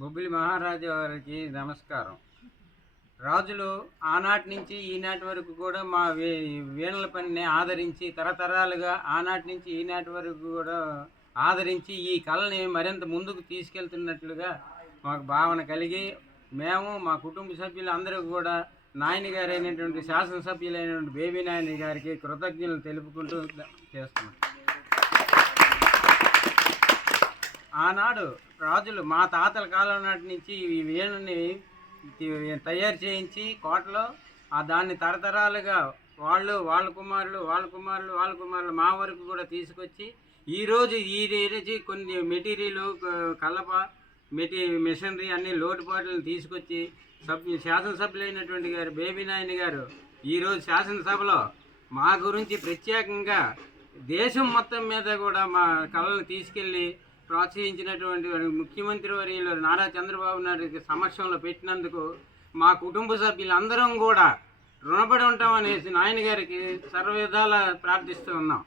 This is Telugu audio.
బొబ్బిలి మహారాజు వారికి నమస్కారం. రాజులు ఆనాటి నుంచి ఈనాటి వరకు కూడా మా వే వీణల పనిని ఆదరించి తరతరాలుగా ఆనాటి నుంచి ఈనాటి వరకు కూడా ఆదరించి ఈ కళని మరింత ముందుకు తీసుకెళ్తున్నట్లుగా మాకు భావన కలిగి మేము మా కుటుంబ సభ్యులు అందరూ కూడా నాయని గారు అయినటువంటి శాసనసభ్యులైనటువంటి బేబీ నాయని గారికి కృతజ్ఞతలు తెలుపుకుంటూ చేస్తున్నాం. ఆనాడు రాజులు మా తాతల కాలం నాటి నుంచి ఈ వీణని తయారు చేయించి కోటలో ఆ దాన్ని తరతరాలుగా వాళ్ళు వాళ్ళ కుమారులు వాళ్ళ కుమారులు వాళ్ళ కుమారులు మా వరకు కూడా తీసుకొచ్చి ఈరోజు ఈ రోజు కొన్ని మెటీరియల్ కలప మెటీ మిషనరీ అన్ని లోటుపాట్లను తీసుకొచ్చి సభ్యు శాసనసభ్యులైనటువంటి గారు బేబీ నాయని గారు ఈరోజు శాసనసభలో మా గురించి ప్రత్యేకంగా దేశం మొత్తం మీద కూడా మా కళలను తీసుకెళ్ళి ప్రోత్సహించినటువంటి ముఖ్యమంత్రి వర్యులు నారా చంద్రబాబు నాయుడు సమక్షంలో పెట్టినందుకు మా కుటుంబ సభ్యులందరం కూడా రుణపడి ఉంటామనేసి నాయన గారికి సర్వవిధాలా ప్రార్థిస్తూ ఉన్నాం.